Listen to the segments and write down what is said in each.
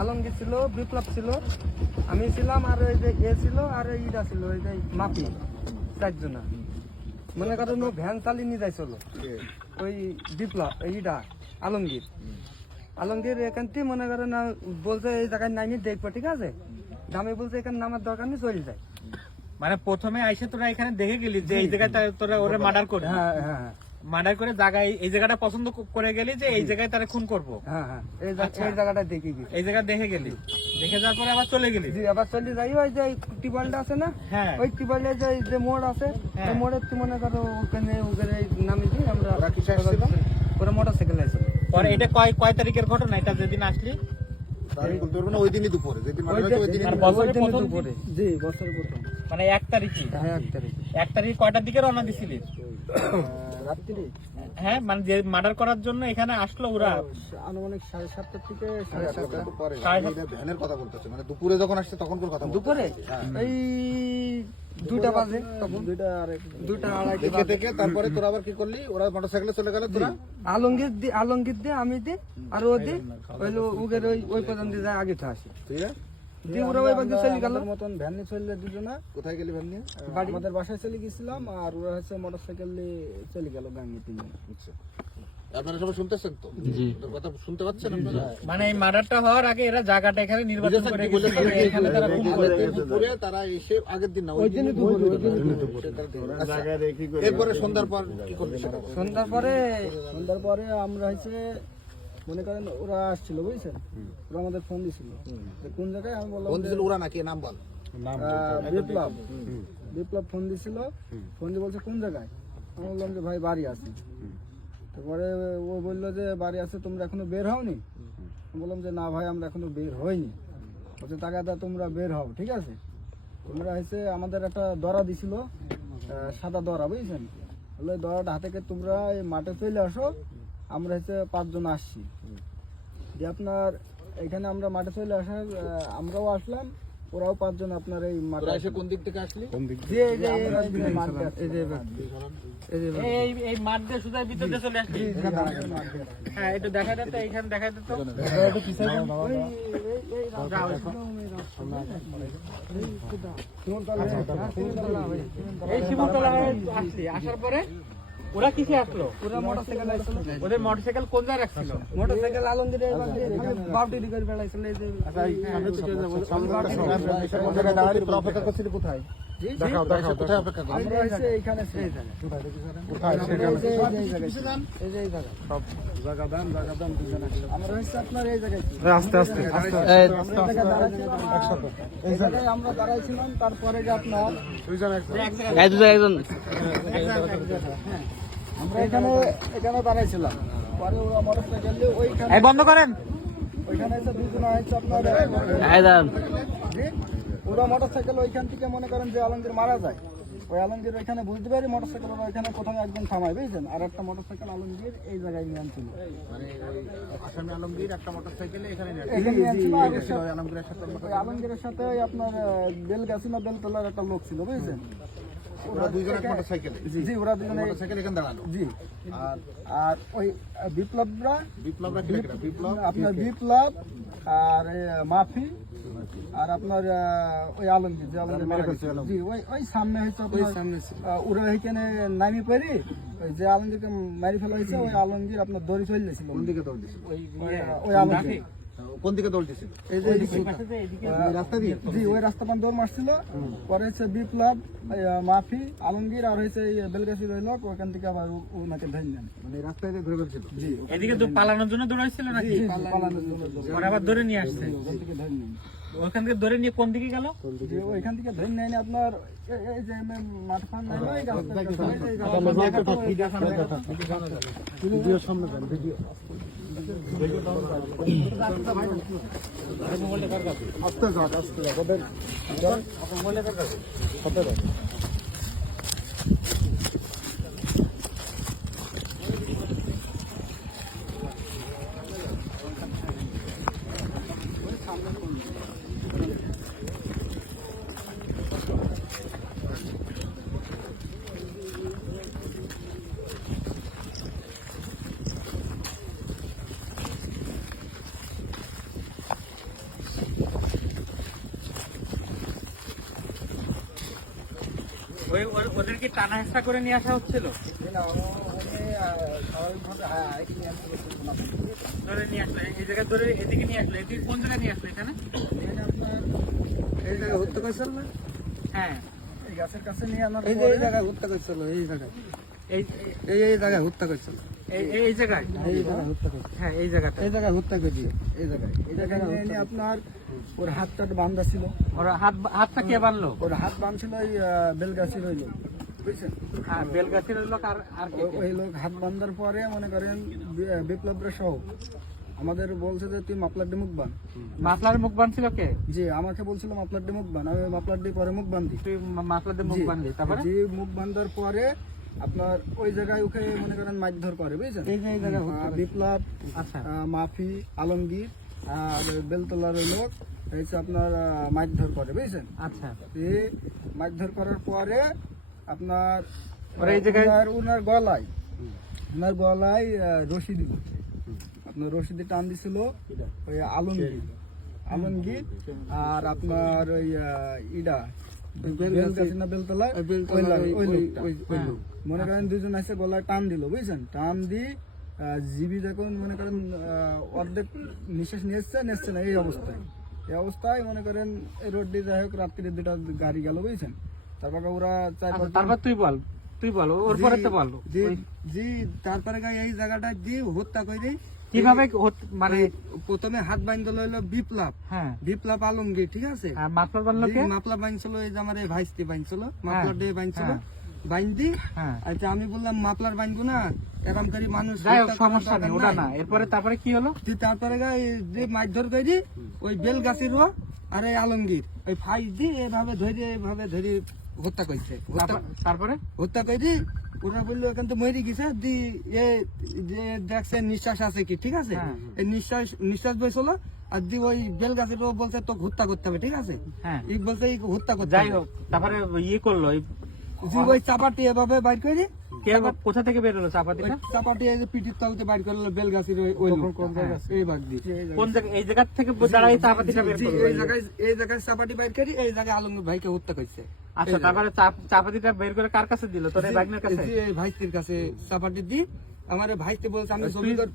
আলমগীর ছিল, বিপ্লব ছিল, আমি ছিলাম, আর ওই যে এ ছিল, আর ইটা ছিল ওই যে মাপি, 4 জনা। মনে করেন ও ভ্যান চালিয়ে নিয়ে যাইছিল ওই বিপ্লব, এইটা আলমগীর এখান থেকে মনে করেন বলছে এই জায়গায় নামি দেখবো, ঠিক আছে, দামে বলছে এখানে নামার দরকার নেই, চলে যায়। মানে প্রথমে আইসে তোরা এখানে দেখে গেলি যে এই জায়গায় তোরা ওরা মার্ডার করবি? হ্যাঁ হ্যাঁ হ্যাঁ, মার্ডার করে জায়গায় এই জায়গাটা পছন্দ করে গেলি যে এই জায়গায় তারা খুন করবো? হ্যাঁ হ্যাঁ, এই জায়গাটা দেখে গেছি। এই জায়গা দেখে গেলি, দেখে যাওয়ার পরে আবার চলে গেলি? জি, আবার চলে যাই ওই যে টিউবওয়েলটা আছে না, হ্যাঁ, ওই টিউবওয়েলে যে মোড় আছে, ওই মোড়ের মনে করো ওখানে নামি দিই আমরা। ওরা মোটরসাইকেল আছে। পরে এটা কয় তারিখের ঘটনা? এটা যেদিন আসলি ওই দিনই দুপুরে, দুপুরে। জি, বছরের প্রথম, মানে 1 তারিখে। হ্যাঁ 1 তারিখ। 1 তারিখ কয়টার দিকে রওনা দিছিলি? রাত্রি, হ্যাঁ, মানে যে মার্ডার করার জন্য এখানে আসলো ওরা আনুমানিক 7:30 থেকে 7:30 পরে। ভ্যানের কথা বলতেছে, মানে দুপুরে যখন আসছে তখন কোন কথা? দুপুরে এই 2টা বাজে, তখন 2টা আড়াইটা দেখে দেখে তারপরে তোরা আবার কি করলি? ওরা মোটরসাইকেলে চলে গেল, তোরা আলমগীর দিয়ে আমি দি আর ও দি হইলো উগের ওই পর্যন্ত যায়, আগে তো আসি। ঠিক আছে, দিয়ে ওরা ওই পর্যন্ত চলে গেল। মতন ভ্যান নিয়ে চলে দুজনা। কোথায় গেলি ভ্যান নিয়ে? আমাদের বাসায় চলে গেছিলাম, আর ওরা হচ্ছে মোটরসাইকেল নিয়ে চলে গেল গাঙ্গে 3 জন। আচ্ছা, আপনারা সবাই শুনতেছেন তো? ওদের কথা শুনতে পাচ্ছেন আপনারা? মানে এই মার্ডারটা হওয়ার আগে এরা জায়গাটা এখানে নির্বাচন করে গেছিল, এখানে তারা খুন করবে। দুপুরে তারা এসে আগের দিন না, ওই দিন দুপুরে। আচ্ছা, এরপরে সন্ধ্যার পর কি করলি সেটা বল। সন্ধ্যার পরে আমরা হচ্ছে মনে করেন ওরা আসছিল, বুঝছেন, ওরা আমাদের ফোন দিছিল যে কোন জায়গায়। আমি বললাম ফোন দিছিল ওরা নাকি? নাম বল। বিপ্লব ফোন দিছিল, ফোন দিয়ে বলছে কোন জায়গায়। আমি বললাম যে ভাই বাড়ি আছে। তারপরে ও বললো যে বাড়ি আছে, তোমরা এখনো বের হওনি? আমি বললাম যে না ভাই, আমরা এখনো বের হইনি। বলছে টাকাটা তোমরা বের হও, ঠিক আছে। তোমরা হচ্ছে আমাদের একটা দড়া দিছিল, সাদা দড়া, বুঝছেন, বললো দড়াটা হাতে করে তোমরা এই মাঠে চলে আসো, আমরা হচ্ছে 5 জন আসছি। যে আপনার এখানে আমরা মাঠে চলে আসা, আমরাও আসলাম, ওরাও 5 জন আপনার এই মাঠে। এসে কোন দিক থেকে আসলি? এই মাঠ দিয়ে সুদার ভিতরে চলে আসলি? হ্যাঁ, একটু দেখা দিত, এইখানে দেখা দিত। এই শিমুলতলা আসলি, আসার পরে ওরা কিসে আসলো? ওরা মোটরসাইকেল আসছিল। ওদের মোটরসাইকেল কোন জায়গায় রাখছিল? মোটরসাইকেল আলমগীরের বাউটি করে বেড়াইছিল। এই যে অপেক্ষা করছিলি কোথায়? দেখাও কোথায় অপেক্ষা করছিলি? আমরা হচ্ছে এইখানে আমরা হচ্ছে আপনার এই জায়গায় আস্তে আস্তে এই জায়গায় আমরা দাঁড়াইছিলাম। তারপরে যে আপনার আমরা এখানে দাঁড়াইছিলাম। পরে ওরা মোটরসাইকেল দিয়ে ওইখানে বন্ধ করেন। ওইখানে এসে 2 জন হচ্ছে আপনার ওরা মোটরসাইকেল ওইখান থেকে মনে করেন যে আলমগীর মারা যায়, ওই আলমগীর ওইখানে বুঝতে পারি মোটরসাইকেল ওরা ওইখানে প্রথমে একজন থামায়, বুঝছেন, আর একটা মোটরসাইকেল আলমগীর এই জায়গায় নিয়ে আনছিল। মানে আসামি আলমগীর একটা মোটরসাইকেলে এখানে নিয়ে এখানে নিয়ে আনছিল। আলমগীরের সাথে ওই আলমগীরের সাথে ওই আপনার বেলগাছিনা বেলতলার একটা লোক ছিল, বুঝছেন। ওরা 2 জন মোটরসাইকেলে? জি, ওরা 2 জন মোটরসাইকেল এখানে দাঁড়ালো। জি। আর ওই বিপ্লবরা আপনার বিপ্লব আর মাফি আর আপনার ওই আলমগীর, যে আলমগীর মারা গেছে, জি, ওই সামনে হচ্ছে ওরা এখানে নামি পারি, ওই যে আলমগীরকে মারি ফেলা হয়েছে, ওই আলমগীর আপনার দড়ি চলে গেছিল। কোন দিকে দৌড় দিছিল? ওই আলমগীর কোন দিকে দৌড় দিছিল? এই যে রাস্তা দিয়ে, জি, ওই রাস্তা পান দৌড় মারছিল। পরে হচ্ছে বিপ্লব, মাফি, আলমগীর আর হচ্ছে বেলগাছি রইল, ওখান থেকে আবার ওনাকে ধরে নেন। মানে রাস্তায় ঘুরে ফেলছিল? জি। এদিকে তো পালানোর জন্য দৌড়াইছিল নাকি? পালানোর জন্য ওরা আবার ধরে নিয়ে আসছে। ওখান থেকে ধরে নেন। ওখান থেকে ধরে নিয়ে কোন দিকে গেল? ওইখান থেকে ধরে নেন আপনার এই যে মাঠ ফান নাই, ওই ভিডিও সামনে দেন, ভিডিও আস্তে যাক, আস্তে যাক, ওদের ওদের কি টানা হেঁচড়া করে নিয়ে আসা হচ্ছিল? ধরে নিয়ে আসলো এই জায়গায়, ধরে এদিকে নিয়ে আসলো। এদিকে কোন জায়গায় নিয়ে আসলো? এখানে এই জায়গায় হত্যা করেছিল না? হ্যাঁ, এই গাছের কাছে নিয়ে আনার এই যে এই পরে জায়গায় হত্যা করেছিল, এই জায়গায় এই এই জায়গায় হত্যা করেছিল, এই জায়গায়, এই জায়গায় হত্যা করেছিল, হ্যাঁ এই জায়গাটা। এই জায়গায় হত্যা করেছি, এই জায়গায় এখানে এনে আপনার ওর হাতটা বান্ধা ছিল, ওরা হাতটা কে বানলো? ওর হাত বাঁধছিল ওই বেলগাছির ওই লোক, বুঝছেন? হ্যাঁ, বেলগাছির লোক। আর কে কে? ওই লোক হাত বান্ধার পরে মনে করেন বিপ্লবরা সহ আমাদের বলছে যে তুই মাপলার ডি মুখ বান। মাফলার মুখ বানছিল কে? জি আমাকে বলছিল মাপলার ডি মুখ বান, আমি মাপলার ডি পরে মুখ বান্ধি। তুই মাফলার দিয়ে মুখ বানলি, তারপরে জি মুখ বান্ধার পরে আপনার ওই জায়গায় ওকে মনে করেন মারধর করে, বুঝছেন? এই যে এই জায়গায় হত্যা করেছিল। বিপ্লব, আচ্ছা মাফি, আলমগীর আর বেলতলার ওই লোক হয়েছে আপনার মারধর করে, বুঝছেন? আচ্ছা। এই মারধর করার পরে আপনার ওরা এই জায়গায় ওনার গলায় রশি দিল, আপনার রশি দিয়ে টান দিছিল ওই আলমগীর আর আপনার ওই ইডা বেলগাছি না বেলতলা ওই লোক মনে করেন দুজন আছে গলায় টান দিল, বুঝছেন? টান দি জিবি যখন মনে করেন অর্ধেক নিঃশ্বাস নিচ্ছে না, এই অবস্থায় মনে করেন এই রোড দিয়ে যাই হোক রাত্রিরে দুটা গাড়ি গেল, বুঝছেন? তারপরে ওরা তারপর তুই বল ওর পরে তো বল জি তারপরে এই জায়গাটা দিয়ে হত্যা করে কিভাবে মানে প্রথমে হাত বান্ধল হইলো হ্যাঁ বিপ্লব আলমগীর, ঠিক আছে? মাফলার বানলো কে? মাপলা বাঁধছিল এই যে আমার এই ভাইস্তি বাঁধছিল, মাপলার দিয়ে বাঁধছিল, হ্যাঁ। বাইন্দি। হ্যাঁ, আচ্ছা আমি বললাম মাপলার বাঁধবো না, এরকম করে মানুষ যাই হোক হত্যা করার সমস্যা নেই, দরকার ওটা না। এরপরে তারপরে কি হলো? তারপরে যে মারধর করে ওই বেলগাছির আর এই আলমগীর ওই ফাইস দিয়ে এভাবে ধরে হত্যা করছে। তারপরে হত্যা করে ওরা বললো এখান তো মরে গেছে, দি এ যে দেখছে নিঃশ্বাস আছে কি, ঠিক আছে? হ্যাঁ। এই নিঃশ্বাস বইছিল আর দি ওই বেলগাছির বলছে তো হত্যা করতে হবে, ঠিক আছে? হ্যাঁ, এই বলছে এই হত্যা করতে যাই হবে। হোক তারপরে ইয়ে করলো জি ওই চাপাটি এভাবে বাইর করে কে কোথা থেকে বেরোলো চাপাতিটা? চাপাটি এই যে পিঠির তলতে বাইর করলো বেলগাছির ওই এই বাদ দিয়ে কোন জায়গা? এই জায়গা থেকে দাঁড়াই চাপাতিটা বের জি, করলো? এই জায়গায় চাপাটি বাইর করি, এই জায়গায় আলমগীর ভাইকে হত্যা করছে। আচ্ছা, তারপরে চাপাতিটা বের করে কার কাছে দিল? তোর এই ভাগ্নের কাছে? জি, এই ভাইস্তির কাছে চাপাটি দি আমার ভাইস্তি বলছে আমি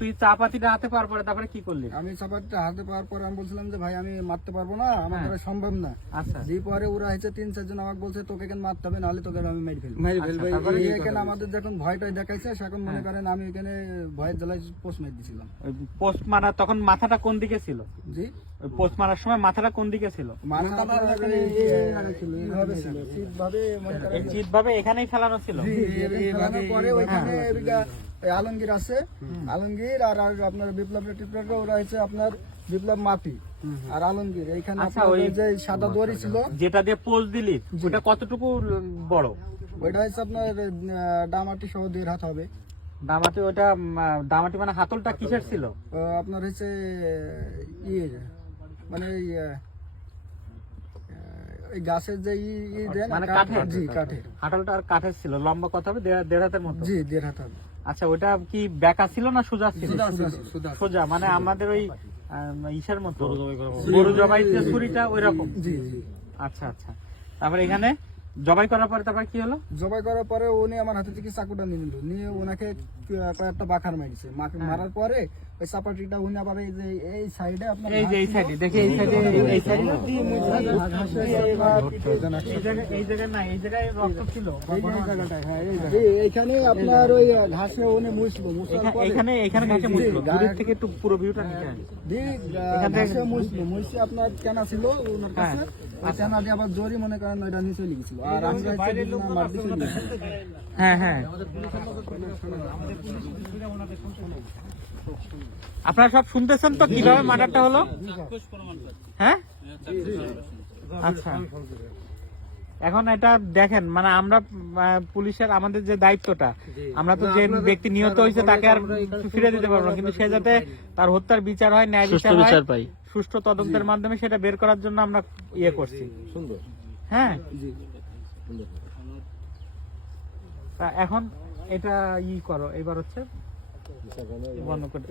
তুই চাপাতিটা হাতে পাওয়ার পরে তারপরে কি করলি? আমি চাপাতিটা হাতে পাওয়ার পরে আমি বলছিলাম যে ভাই আমি মারতে পারবো না, আমার দ্বারা সম্ভব না। আচ্ছা, যে পরে ওরা হয়েছে 3-4 জন আমাকে বলছে তোকে কেন মারতে হবে, নাহলে তোকে আমি মেরে ফেলবো। মারি ফেলবে। তারপরে এখানে আমাদের যখন ভয়টাই দেখাইছে এখন মনে করেন আমি এখানে ভয়ের জ্বালায় পোস্ট মেরে দিয়েছিলাম। ওই পোস্ট মারা তখন মাথাটা কোন দিকে ছিল? জি ওই পোস্ট মারার সময় মাথাটা কোন দিকে ছিল? মাথাটা এখানে এইভাবে ছিল, ঠিকভাবে মনে করেন এই চিৎ ভাবে এখানেই ফেলানো ছিল? ফেলানোর পরে ওইখানে ওই আলমগীর আছে, আলমগীর আর আপনার বিপ্লব ওরা হচ্ছে আপনার বিপ্লব মাফি আর আলমগীর এইখানে আচ্ছা, আপনার ওই ওই যে সাদা দড়ি ছিল যেটা দিয়ে পোস্ট দিলি ওটা কতটুকু বড়? ওইটা হচ্ছে আপনার ডামাটি সহ 1.5 হাত হবে। দামাটি? ওটা দামাটি মানে হাতলটা কিসের ছিল? আপনার হচ্ছে ইয়ে মানে ওই গাছের যে দেন মানে কাঠের? জি কাঠের। হাতলটা আর কাঠের ছিল। লম্বা কত হবে? 1.5 হাতের মতো? জি 1.5 হাত হবে। আচ্ছা, ওটা কি বেঁকা ছিল না সোজা ছিল? সুদা সোজা, মানে আমাদের ওই ইসের মতো গরু জবাই যে ছুরিটা ওই রকম? জি জি। আচ্ছা আচ্ছা, তারপরে এখানে জবাই করার পরে তারপরে কি হলো? জবাই করার পরে উনি আমার হাতে থেকে চাকুটা নিয়ে নিল, নিয়ে ওনাকে কয়েকটা বাখার মারিছে। মারার পরে ওই চাপাটিটা উনি আবার এই যে এই সাইডে আপনার এই যে এই সাইডে দেখি, এই সাইডে এই সাইডে এই জায়গায় না, এই জায়গায় রক্ত ছিল এইখানে আপনার ওই ঘাসে উনি মুছলো, মুছার পরে এখানে ঘাসে মুছলো। দূরের থেকে একটু পুরো ভিউটা নিতে হয়। ঘাসে মুছলো, মুছে আপনার কেনা ছিল ওনার কাছে, ওই কেনা দিয়ে আবার জরি মনে করেন ওইটা নিচে লিখেছিল। আর আমরা হ্যাঁ হ্যাঁ, আপনারা সব শুনতেছেন তো কিভাবে মার্ডারটা হলো? হ্যাঁ আচ্ছা, এখন এটা দেখেন, মানে আমরা পুলিশের আমাদের যে দায়িত্বটা, আমরা তো যে ব্যক্তি নিহত হয়েছে তাকে আর ফিরে দিতে পারবো না, কিন্তু সে যাতে তার হত্যার বিচার হয়, ন্যায় বিচার হয়, সুষ্ঠু তদন্তের মাধ্যমে সেটা বের করার জন্য আমরা ইয়ে করছি। হ্যাঁ, তা এখন এটা ই করো, এবার হচ্ছে বন্ধ করে